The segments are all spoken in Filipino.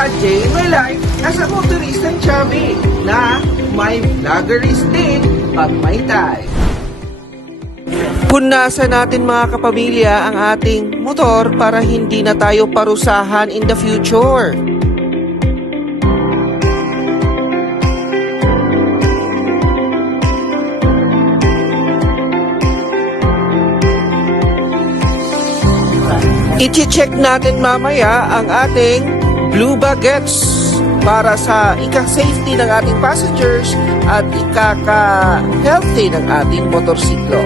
A Day in My Life as a Motoristang Chubby na may vloggeries din pag may time. Punasan natin mga kapamilya ang ating motor para hindi na tayo parusahan in the future. I-check natin mamaya ang ating blue baguettes para sa ika-safety ng ating passengers at ikaka-healthy ng ating motorsiklo.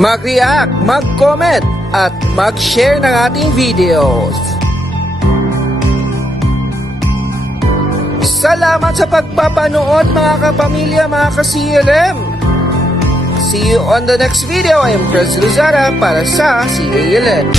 Mag-react, mag-comment, at mag-share ng ating videos. Salamat sa pagpapanood mga kapamilya, mga ka-CLM. See you on the next video. I am Chris Luzara para sa CALM.